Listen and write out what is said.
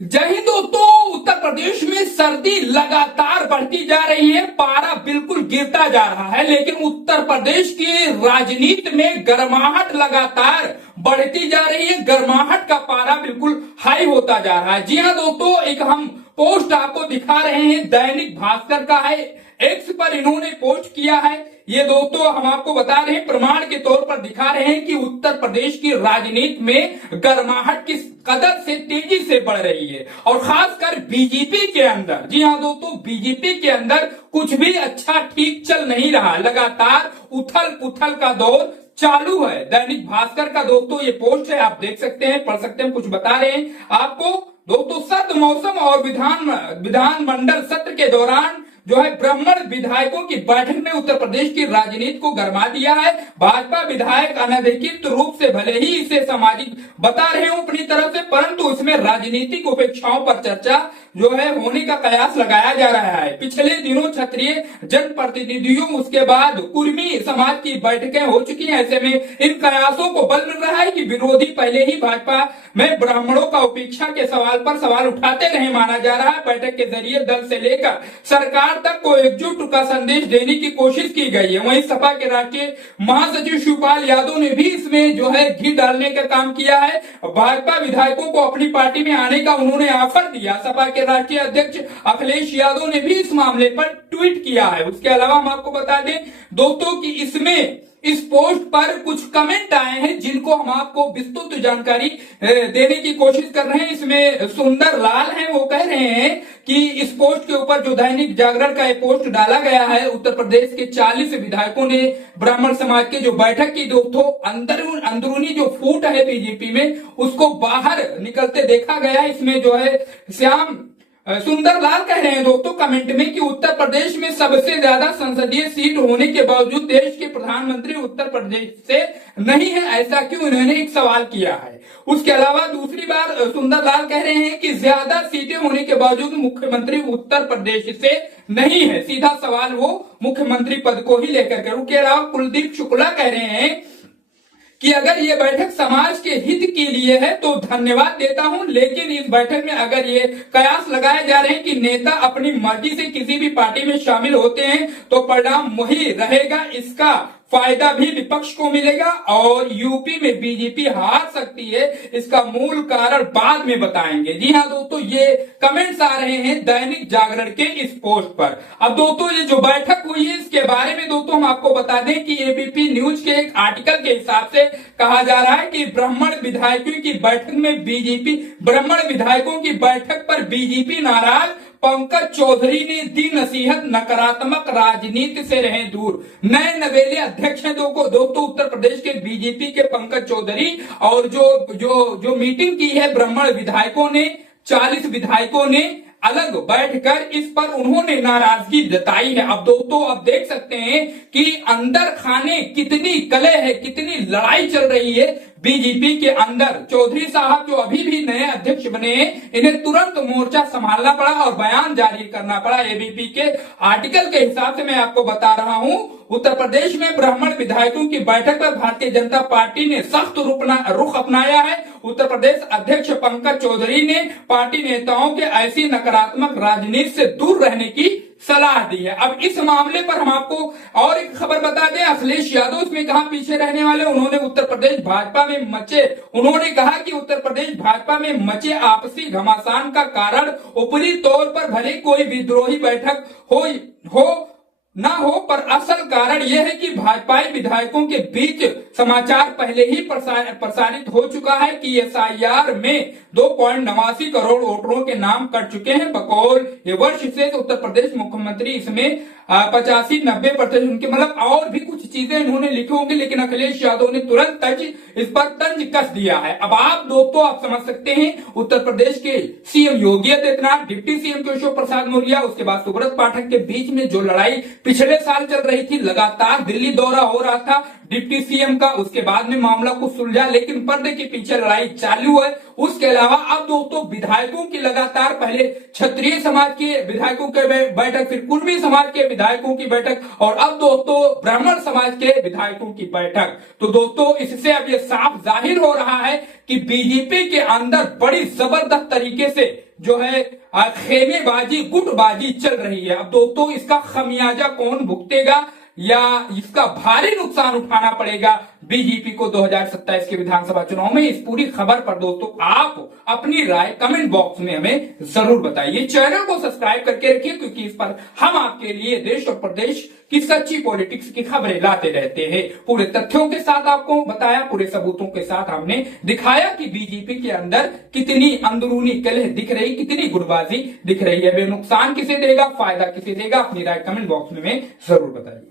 जय हिंद दोस्तों। उत्तर प्रदेश में सर्दी लगातार बढ़ती जा रही है, पारा बिल्कुल गिरता जा रहा है, लेकिन उत्तर प्रदेश की राजनीति में गर्माहट लगातार बढ़ती जा रही है। गर्माहट का पारा बिल्कुल हाई होता जा रहा है। जी हाँ दोस्तों, एक हम पोस्ट आपको दिखा रहे हैं, दैनिक भास्कर का है। एक्स पर इन्होंने पोस्ट किया है। ये दोस्तों हम आपको बता रहे हैं, प्रमाण के तौर पर दिखा रहे हैं कि उत्तर प्रदेश की राजनीति में गर्माहट किस कदर से तेजी से बढ़ रही है, और खासकर बीजेपी के अंदर। जी हाँ दोस्तों, बीजेपी के अंदर कुछ भी अच्छा ठीक चल नहीं रहा, लगातार उथल पुथल का दौर चालू है। दैनिक भास्कर का दोस्तों ये पोस्ट है, आप देख सकते हैं, पढ़ सकते हैं, कुछ बता रहे हैं आपको। दोस्तों, सर्द मौसम और विधानमंडल सत्र के दौरान जो है ब्राह्मण विधायकों की बैठक ने उत्तर प्रदेश की राजनीति को गरमा दिया है। भाजपा विधायक अनधिकृत रूप से भले ही इसे सामाजिक बता रहे हो अपनी तरफ से, परंतु इसमें राजनीतिक उपेक्षाओं पर चर्चा जो है होने का कयास लगाया जा रहा है। पिछले दिनों क्षत्रिय जनप्रतिनिधियों, उसके बाद कुर्मी समाज की बैठकें हो चुकी हैं। ऐसे में इन कयासों को बल मिल रहा है कि विरोधी पहले ही भाजपा में ब्राह्मणों का उपेक्षा के सवाल पर सवाल उठाते रहे माना जा रहा है। बैठक के जरिए दल से लेकर सरकार तक को एकजुट का संदेश देने की कोशिश की गई है। वहीं सपा के राष्ट्रीय महासचिव शिवपाल यादव ने भी इसमें जो है घी डालने का काम किया है। भाजपा विधायकों को अपनी पार्टी में आने का उन्होंने ऑफर दिया। सपा के राष्ट्रीय अध्यक्ष अखिलेश यादव ने भी इस मामले पर ट्वीट किया है। उसके अलावा हम आपको बता दें दोस्तों कि इसमें इस पोस्ट पर कुछ कमेंट आए हैं, जिनको हम आपको विस्तृत जानकारी देने की कोशिश कर रहे हैं। इसमें सुंदर लाल हैं, वो कह रहे हैं कि इस पोस्ट के ऊपर जो दैनिक जागरण का एक पोस्ट डाला गया है, उत्तर प्रदेश के 40 विधायकों ने ब्राह्मण समाज के जो बैठक की, दोस्तों अंदरूनी जो फूट है बीजेपी में, उसको बाहर निकलते देखा गया। इसमें जो है श्याम सुंदर लाल कह रहे हैं दोस्तों कमेंट में कि उत्तर प्रदेश में सबसे ज्यादा संसदीय सीट होने के बावजूद देश के प्रधानमंत्री उत्तर प्रदेश से नहीं है, ऐसा क्यों? इन्होंने एक सवाल किया है। उसके अलावा दूसरी बार सुंदर लाल कह रहे हैं कि ज्यादा सीटें होने के बावजूद मुख्यमंत्री उत्तर प्रदेश से नहीं है। सीधा सवाल वो मुख्यमंत्री पद को ही लेकर के। उसके अलावा कुलदीप शुक्ला कह रहे हैं कि अगर ये बैठक समाज के हित के लिए है तो धन्यवाद देता हूं, लेकिन इस बैठक में अगर ये कयास लगाए जा रहे हैं कि नेता अपनी मर्जी से किसी भी पार्टी में शामिल होते हैं तो परिणाम वही रहेगा, इसका फायदा भी विपक्ष को मिलेगा और यूपी में बीजेपी हार सकती है। इसका मूल कारण बाद में बताएंगे। जी हाँ दोस्तों, ये कमेंट्स आ रहे हैं दैनिक जागरण के इस पोस्ट पर। अब दोस्तों, ये जो बैठक हुई है इसके बारे में दोस्तों हम आपको बता दें कि एबीपी न्यूज के एक आर्टिकल के हिसाब से कहा जा रहा है कि ब्राह्मण विधायकों की बैठक में बीजेपी ब्राह्मण विधायकों की बैठक पर बीजेपी नाराज, पंकज चौधरी ने दी नसीहत, नकारात्मक राजनीति से रहें दूर। नए नवेले अध्यक्ष हैं दोस्तों उत्तर प्रदेश के बीजेपी के पंकज चौधरी, और जो मीटिंग की है ब्राह्मण विधायकों ने, 40 विधायकों ने अलग बैठकर इस पर उन्होंने नाराजगी जताई है। अब दोस्तों आप देख सकते हैं कि अंदर खाने कितनी कलह है, कितनी लड़ाई चल रही है बीजेपी के अंदर। चौधरी साहब जो अभी भी नए अध्यक्ष बने हैं, इन्हें तुरंत मोर्चा संभालना पड़ा और बयान जारी करना पड़ा। एबीपी के आर्टिकल के हिसाब से मैं आपको बता रहा हूं, उत्तर प्रदेश में ब्राह्मण विधायकों की बैठक पर भारतीय जनता पार्टी ने सख्त रुख अपनाया है। उत्तर प्रदेश अध्यक्ष पंकज चौधरी ने पार्टी नेताओं के ऐसी नकारात्मक राजनीति से दूर रहने की सलाह दी है। अब इस मामले पर हम आपको और एक खबर बता दें, अखिलेश यादव इसमें कहां पीछे रहने वाले। उन्होंने उत्तर प्रदेश भाजपा में उन्होंने कहा कि उत्तर प्रदेश भाजपा में मचे आपसी घमासान का कारण ऊपरी तौर पर भले कोई विद्रोही बैठक हो ना हो, पर असल कारण यह है कि भाजपाई विधायकों के बीच समाचार पहले ही प्रसारित हो चुका है कि एसआईआर में 2.89 करोड़ वोटरों के नाम कट चुके हैं। बकौल ये वर्ष से उत्तर प्रदेश मुख्यमंत्री इसमें 85-90% उनके, मतलब और भी कुछ चीजें इन्होंने लिखी होंगी, लेकिन अखिलेश यादव ने तुरंत इस पर तंज कस दिया है। अब आप दोस्तों आप समझ सकते हैं, उत्तर प्रदेश के CM Yogi Adityanath, deputy CM Keshav Prasad Maurya, उसके बाद सुब्रत पाठक के बीच में जो लड़ाई पिछले साल चल रही थी, लगातार दिल्ली दौरा हो रहा था, डिप्टी सीएम का, उसके बाद में मामला को सुलझा, लेकिन पर्दे के पीछे लड़ाई चालू है। उसके अलावा अब दोस्तों विधायकों की लगातार, पहले क्षत्रिय समाज के विधायकों के बैठक, फिर कुर्मी समाज के विधायकों की बैठक, और अब दोस्तों ब्राह्मण समाज के विधायकों की बैठक। तो दोस्तों इससे अब ये साफ जाहिर हो रहा है कि बीजेपी के अंदर बड़ी जबरदस्त तरीके से जो है खेमेबाजी, गुटबाजी चल रही है। अब दोस्तों इसका खमियाजा कौन भुगतेगा, या इसका भारी नुकसान उठाना पड़ेगा बीजेपी को 2027 के विधानसभा चुनाव में, इस पूरी खबर पर दोस्तों आप अपनी राय कमेंट बॉक्स में हमें जरूर बताइए। चैनल को सब्सक्राइब करके रखिए, क्योंकि इस पर हम आपके लिए देश और प्रदेश की सच्ची पॉलिटिक्स की खबरें लाते रहते हैं। पूरे तथ्यों के साथ आपको बताया, पूरे सबूतों के साथ हमने दिखाया कि बीजेपी के अंदर कितनी अंदरूनी कलह दिख रही, कितनी गुटबाजी दिख रही है। वे नुकसान किसे देगा, फायदा किसे देगा, अपनी राय कमेंट बॉक्स में जरूर बताइए।